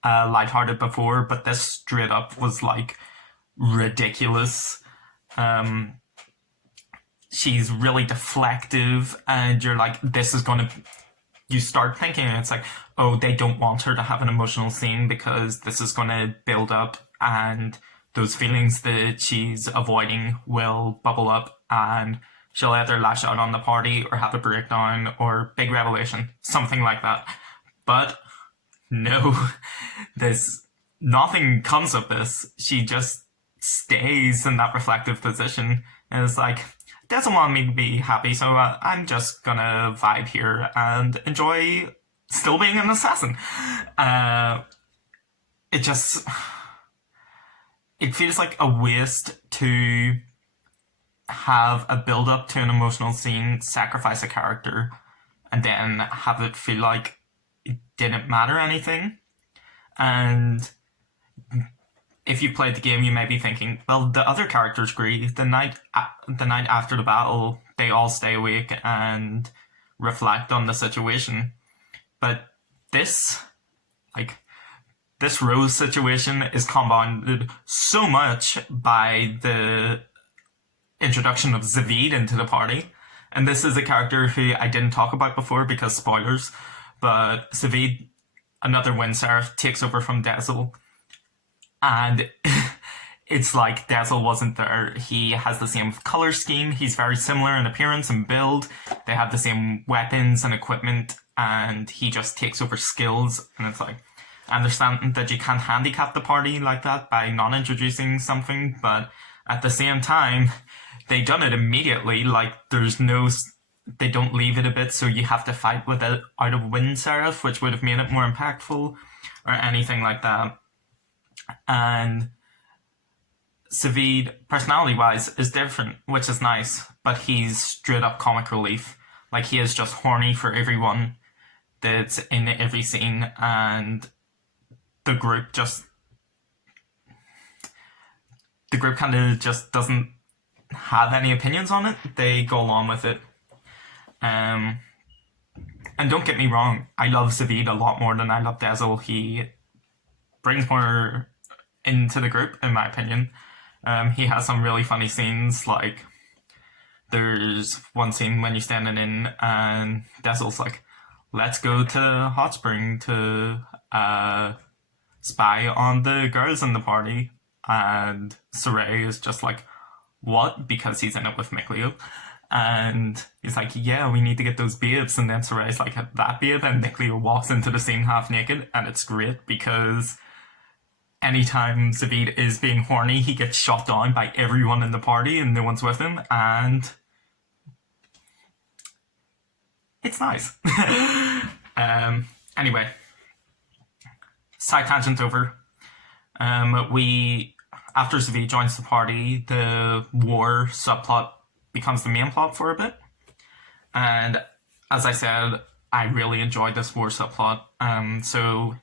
lighthearted before, but this straight up was like ridiculous. She's really deflective, and you're like, this is gonna. You start thinking, it's like, oh, they don't want her to have an emotional scene because this is gonna build up, and those feelings that she's avoiding will bubble up, and she'll either lash out on the party or have a breakdown or big revelation, something like that. But no, nothing comes of this. She just stays in that reflective position, and it's like, doesn't want me to be happy, so I'm just gonna vibe here and enjoy still being an assassin. It feels like a waste to have a build up to an emotional scene, sacrifice a character, and then have it feel like it didn't matter anything. And if you played the game, you may be thinking, well, the other characters grieve. The night after the battle, they all stay awake and reflect on the situation. But this Rose situation is compounded so much by the introduction of Zavid into the party. And this is a character who I didn't talk about before because spoilers, but Zavid, another Wind Seraph, takes over from Dazzle. And it's like Dazzle wasn't there. He has the same color scheme. He's very similar in appearance and build. They have the same weapons and equipment, and he just takes over skills. And it's like, I understand that you can't handicap the party like that by not introducing something, but at the same time, they done it immediately. Like, they don't leave it a bit, so you have to fight with it out of Wind Seraph, which would have made it more impactful, or anything like that. And Zavid, personality-wise, is different, which is nice, but he's straight-up comic relief. Like, he is just horny for everyone that's in every scene, and the group kind of just doesn't have any opinions on it. They go along with it. And don't get me wrong, I love Zavid a lot more than I love Dazzle. He brings more into the group, in my opinion. He has some really funny scenes, like there's one scene when you're standing in and Dazzle's like, let's go to Hot Spring to spy on the girls in the party, and Saray is just like, what? Because he's in it with Mikleo. And he's like, yeah, we need to get those babes. And then Saray's like, that babe, and Mikleo walks into the scene half naked, and it's great because anytime Zavid is being horny, he gets shot down by everyone in the party and no one's with him, and it's nice. Anyway, side tangent over. After Zavid joins the party, the war subplot becomes the main plot for a bit. And as I said, I really enjoyed this war subplot. So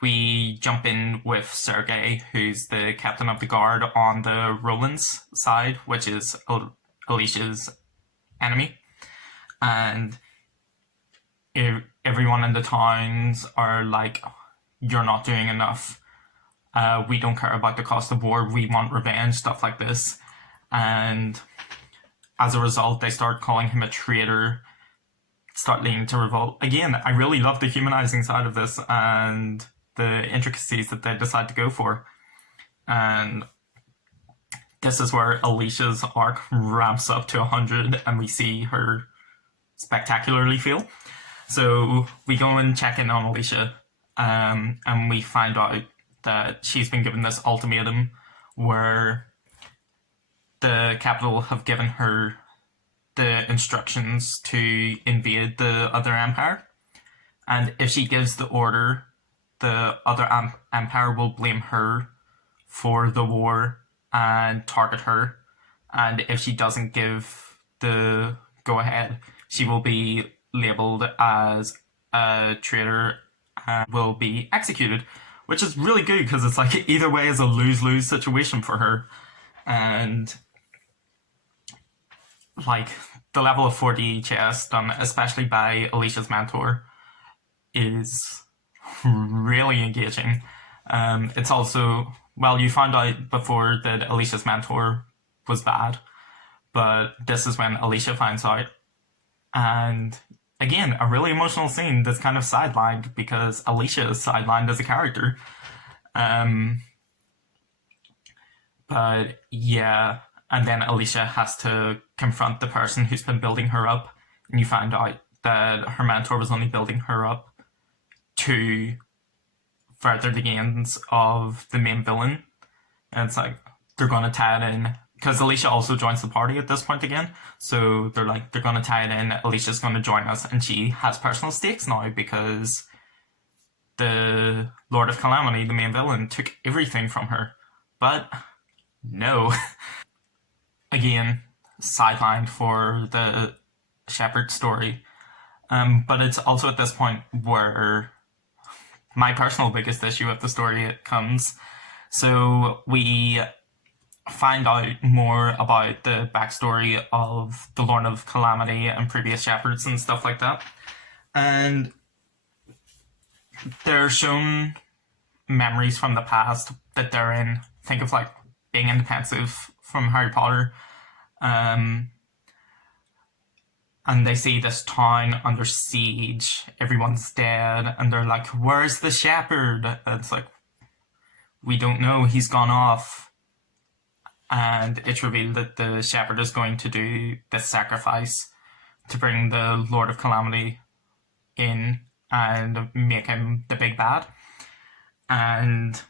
we jump in with Sergei, who's the captain of the guard on the Roland's side, which is Alicia's enemy. And everyone in the towns are like, you're not doing enough. We don't care about the cost of war. We want revenge, stuff like this. And as a result, they start calling him a traitor, start leading to revolt. Again, I really love the humanizing side of this and the intricacies that they decide to go for. And this is where Alicia's arc ramps up to 100 and we see her spectacularly fail. So we go and check in on Alicia, and we find out that she's been given this ultimatum where the capital have given her the instructions to invade the other empire. And if she gives the order, the other empire will blame her for the war and target her. And if she doesn't give the go-ahead, she will be labelled as a traitor will be executed, which is really good because it's like either way is a lose-lose situation for her. And like the level of 4D chess done especially by Alicia's mentor is really engaging. It's also, well, you found out before that Alicia's mentor was bad, but this is when Alicia finds out. And again, a really emotional scene that's kind of sidelined because Alicia is sidelined as a character. But yeah, and then Alicia has to confront the person who's been building her up, and you find out that her mentor was only building her up to further the gains of the main villain. And it's like, they're going to tie it in, because Alicia also joins the party at this point again, so they're going to tie it in, Alicia's going to join us, and she has personal stakes now because the Lord of Calamity, the main villain, took everything from her. But no. Again, sidelined for the Shepherd story. But it's also at this point where my personal biggest issue with the story comes. So we find out more about the backstory of the Lord of Calamity and previous Shepherds and stuff like that. And they're shown memories from the past that they're in. Think of like being in the pensive from Harry Potter. And they see this town under siege, everyone's dead, and they're like, where's the shepherd? And it's like, we don't know, he's gone off. And it's revealed that the shepherd is going to do this sacrifice to bring the Lord of Calamity in and make him the big bad. And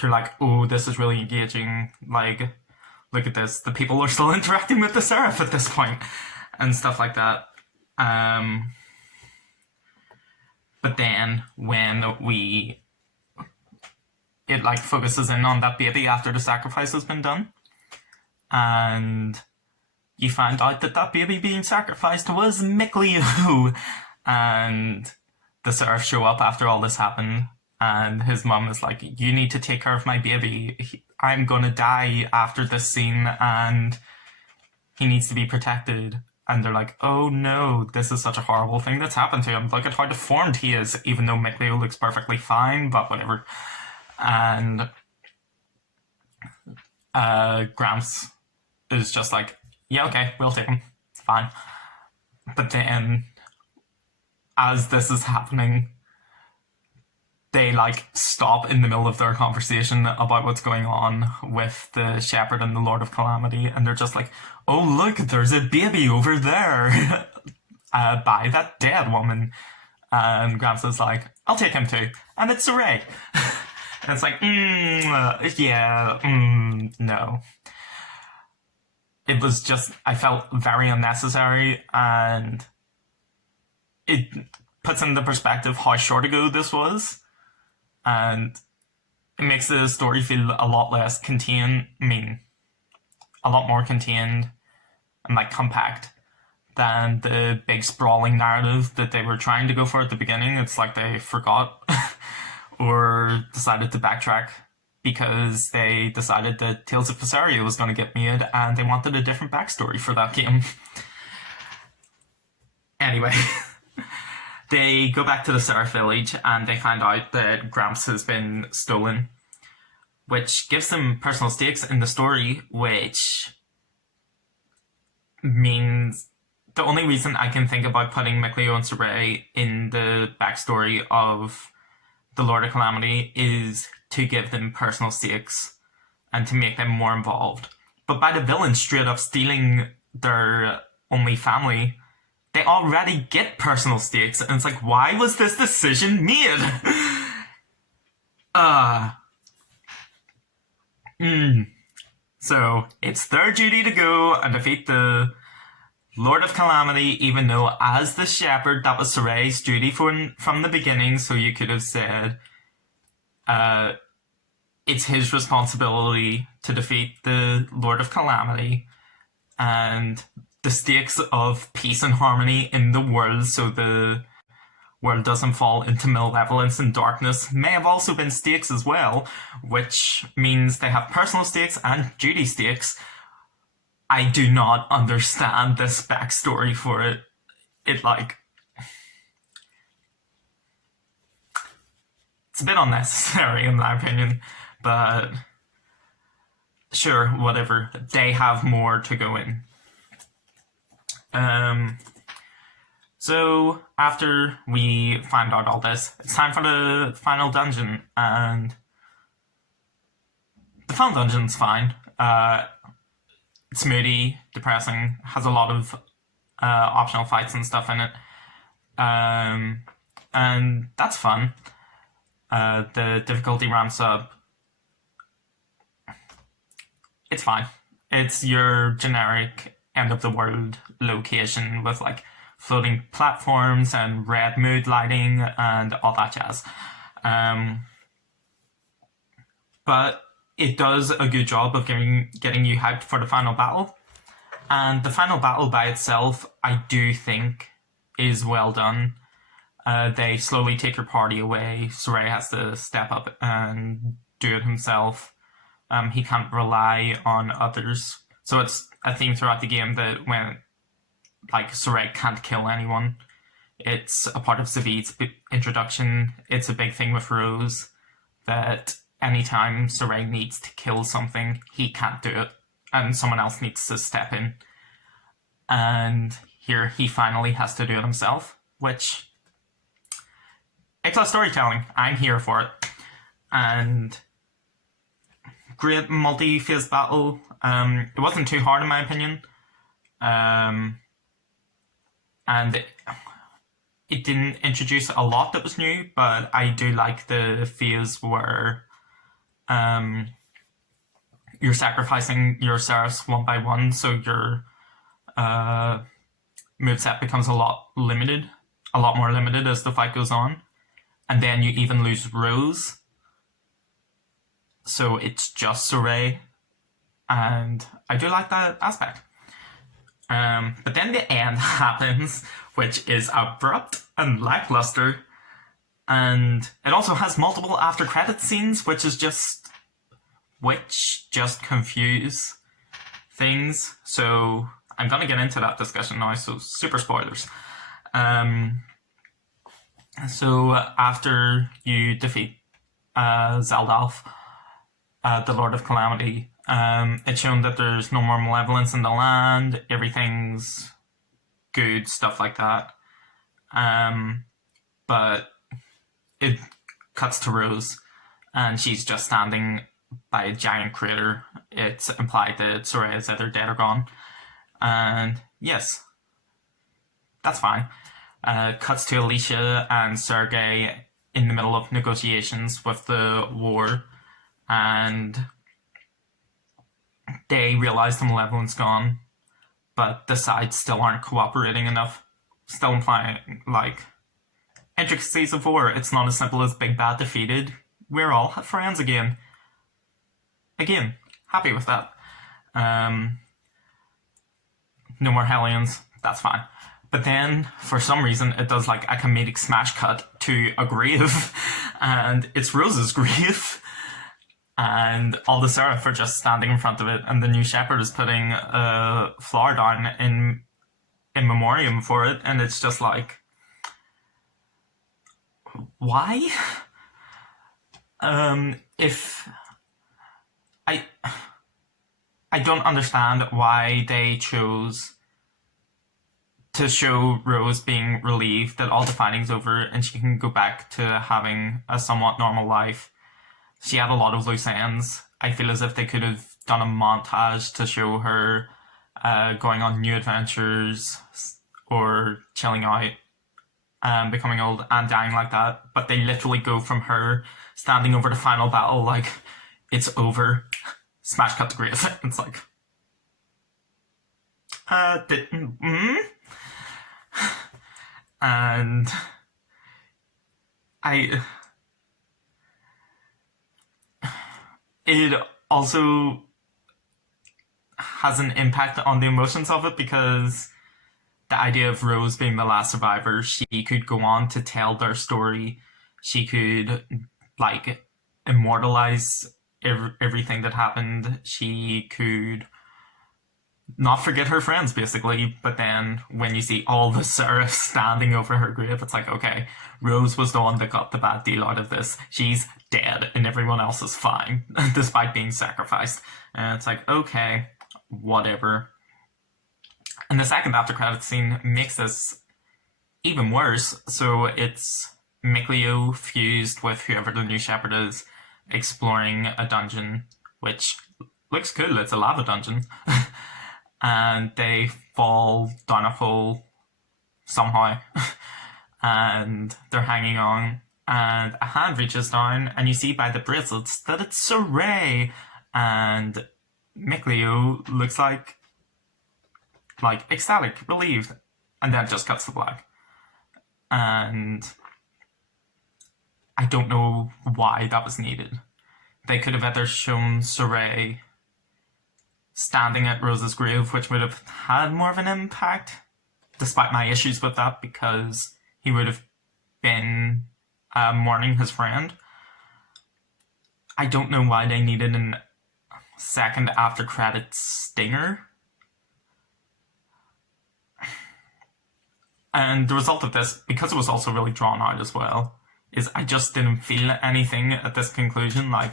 you're like, oh, this is really engaging, like, look at this, the people are still interacting with the seraph at this point, and stuff like that. But then when it like focuses in on that baby after the sacrifice has been done, and you find out that that baby being sacrificed was Mikleo, and the seraph show up after all this happened, and his mum is like, you need to take care of my baby. I'm gonna die after this scene, and he needs to be protected. And they're like, oh no, this is such a horrible thing that's happened to him. Look at how deformed he is, even though Mikleo looks perfectly fine, but whatever. And Gramps is just like, yeah, okay, we'll take him. It's fine. But then, as this is happening, they like stop in the middle of their conversation about what's going on with the shepherd and the Lord of Calamity, and they're just like, oh look, there's a baby over there by that dead woman. And Gramps is like, I'll take him too. And it's Saray. And it's like, no. It was just, I felt very unnecessary, and it puts into perspective how short ago this was. And it makes the story feel a lot less contained, a lot more contained and like compact than the big sprawling narrative that they were trying to go for at the beginning. It's like they forgot or decided to backtrack because they decided that Tales of Zestiria was going to get made and they wanted a different backstory for that game. Anyway. They go back to the Seraph village and they find out that Gramps has been stolen, which gives them personal stakes in the story, which means the only reason I can think about putting Mikleo and Saray in the backstory of the Lord of Calamity is to give them personal stakes and to make them more involved. But by the villain straight up stealing their only family, they already get personal stakes, and it's like, why was this decision made? So, it's their duty to go and defeat the Lord of Calamity, even though as the shepherd, that was Saray's duty from the beginning, so you could have said, it's his responsibility to defeat the Lord of Calamity, and the stakes of peace and harmony in the world, so the world doesn't fall into malevolence and darkness, may have also been stakes as well, which means they have personal stakes and duty stakes. I do not understand this backstory for it. It's a bit unnecessary in my opinion, but sure, whatever. They have more to go in. So after we find out all this, it's time for the final dungeon, and the final dungeon's fine. It's moody, depressing, has a lot of optional fights and stuff in it, and that's fun. The difficulty ramps up. It's fine. It's your generic end of the world location with like floating platforms and red mood lighting and all that jazz. But it does a good job of getting you hyped for the final battle. And the final battle by itself, I do think, is well done. They slowly take your party away. Soraya has to step up and do it himself. He can't rely on others. So it's a theme throughout the game that when Soraya can't kill anyone. It's a part of Zavid's introduction. It's a big thing with Rose that anytime Soraya needs to kill something, he can't do it, and someone else needs to step in. And here he finally has to do it himself, which A+ storytelling. I'm here for it. And great multi-phase battle. It wasn't too hard in my opinion. And it didn't introduce a lot that was new, but I do like the phase where you're sacrificing your Seraphs one by one, so your moveset becomes a lot more limited as the fight goes on. And then you even lose Rose. So it's just Soraya. And I do like that aspect. But then the end happens, which is abrupt and lackluster. And it also has multiple after credit scenes, which just confuse things. So I'm gonna get into that discussion now, so super spoilers. So after you defeat Zaldalf, the Lord of Calamity, it's shown that there's no more malevolence in the land, everything's good, stuff like that. But it cuts to Rose, and she's just standing by a giant crater. It's implied that Soraya's either dead or gone. And yes, that's fine. Cuts to Alicia and Sergei in the middle of negotiations with the war, and they realize the malevolence gone, but the sides still aren't cooperating enough. Still implying, intricacies of war. It's not as simple as big bad defeated. We're all friends again. Again, happy with that. No more Hellions, that's fine. But then, for some reason, it does a comedic smash cut to a grave, and it's Rose's grave, and all the Seraph are just standing in front of it, and the new shepherd is putting a flower down in memoriam for it, and it's just why? If I don't understand why they chose to show Rose being relieved that all the fighting's over and she can go back to having a somewhat normal life. She had a lot of loose ends. I feel as if they could have done a montage to show her going on new adventures or chilling out, becoming old and dying like that. But they literally go from her standing over the final battle it's over, smash cut the grave. It's and it also has an impact on the emotions of it, because the idea of Rose being the last survivor, she could go on to tell their story. She could, like, immortalize everything that happened. She could not forget her friends, basically. But then when you see all the serifs standing over her grave, it's like, okay, Rose was the one that got the bad deal out of this. She's dead and everyone else is fine, despite being sacrificed. And it's like, okay, whatever. And the second after credits scene makes this even worse. So it's Mikleo fused with whoever the new shepherd is, exploring a dungeon, which looks cool. It's a lava dungeon. And they fall down a hole somehow. And they're hanging on. And a hand reaches down, and you see by the bracelets that it's Saray. And Mikleo looks like ecstatic, relieved, and then just cuts to black. And I don't know why that was needed. They could have either shown Saray standing at Rose's grave, which would have had more of an impact, despite my issues with that, because he would have been mourning his friend. I don't know why they needed a second after credits stinger. And the result of this, because it was also really drawn out as well, is I just didn't feel anything at this conclusion. Like,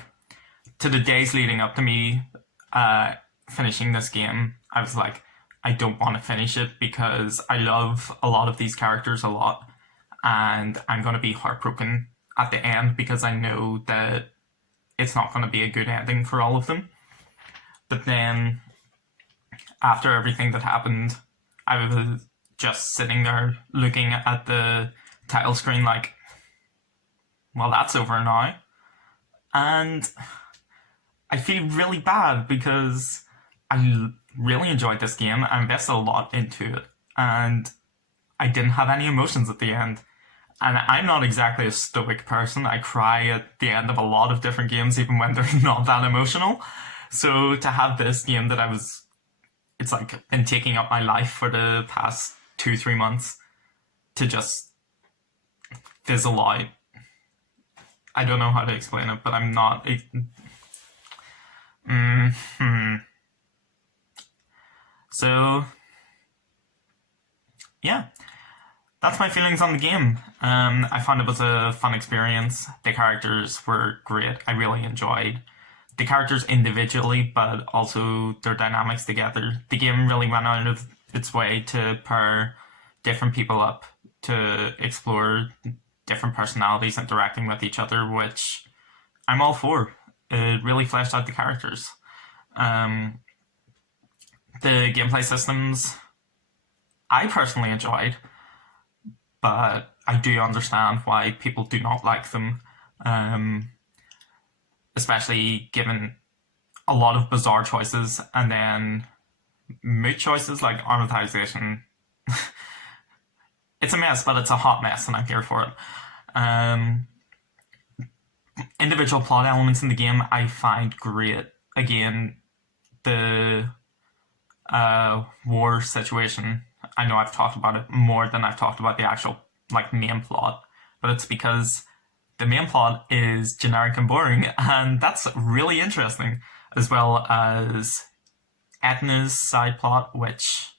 to the days leading up to me finishing this game, I was like, I don't want to finish it because I love a lot of these characters a lot, and I'm going to be heartbroken at the end because I know that it's not going to be a good ending for all of them. But then, after everything that happened, I was just sitting there looking at the title screen like, well, that's over now. And I feel really bad because I really enjoyed this game. I invested a lot into it, and I didn't have any emotions at the end. And I'm not exactly a stoic person. I cry at the end of a lot of different games, even when they're not that emotional. So to have this game that it's like been taking up my life for the past 2-3 months, to just fizzle out. I don't know how to explain it, but I'm not. So, yeah, that's my feelings on the game. I found it was a fun experience. The characters were great. I really enjoyed the characters individually, but also their dynamics together. The game really went out of its way to pair different people up, to explore different personalities interacting with each other, which I'm all for. It really fleshed out the characters. The gameplay systems I personally enjoyed, but I do understand why people do not like them, especially given a lot of bizarre choices and then moot choices like armatization. It's a mess, but it's a hot mess, and I'm here for it. Individual plot elements in the game I find great. Again, the war situation, I know I've talked about it more than I've talked about the actual main plot, but it's because the main plot is generic and boring, and that's really interesting, as well as Etna's side plot, which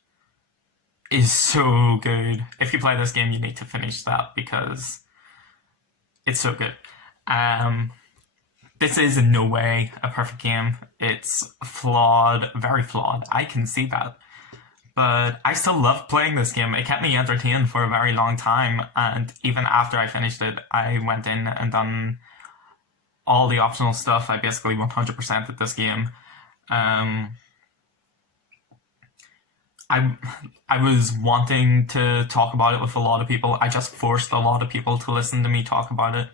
is so good. If you play this game, you need to finish that because it's so good. This is in no way a perfect game. It's flawed, very flawed. I can see that. But I still loved playing this game. It kept me entertained for a very long time, and even after I finished it, I went in and done all the optional stuff. I basically 100%ed this game. I was wanting to talk about it with a lot of people. I just forced a lot of people to listen to me talk about it,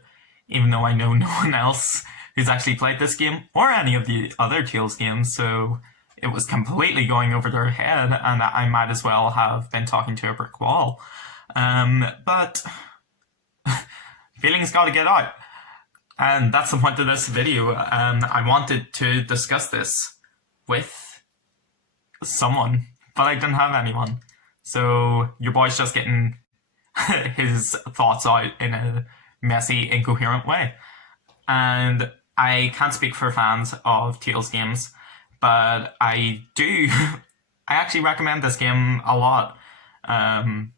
even though I know no one else who's actually played this game or any of the other Tales games, so it was completely going over their head, and I might as well have been talking to a brick wall. But feelings gotta get out. And that's the point of this video. I wanted to discuss this with someone, but I didn't have anyone. So your boy's just getting his thoughts out in a messy, incoherent way. And I can't speak for fans of Tales games, but I do. I actually recommend this game a lot. I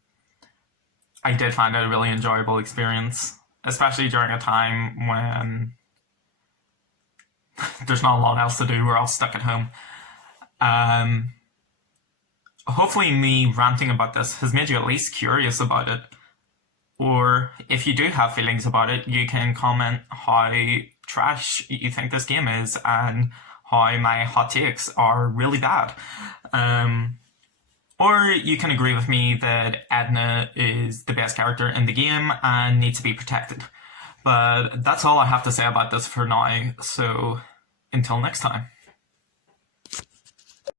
did find it a really enjoyable experience, especially during a time when there's not a lot else to do. We're all stuck at home. Hopefully, me ranting about this has made you at least curious about it. Or if you do have feelings about it, you can comment how trash you think this game is and how my hot takes are really bad. Or you can agree with me that Edna is the best character in the game and needs to be protected. But that's all I have to say about this for now, so until next time.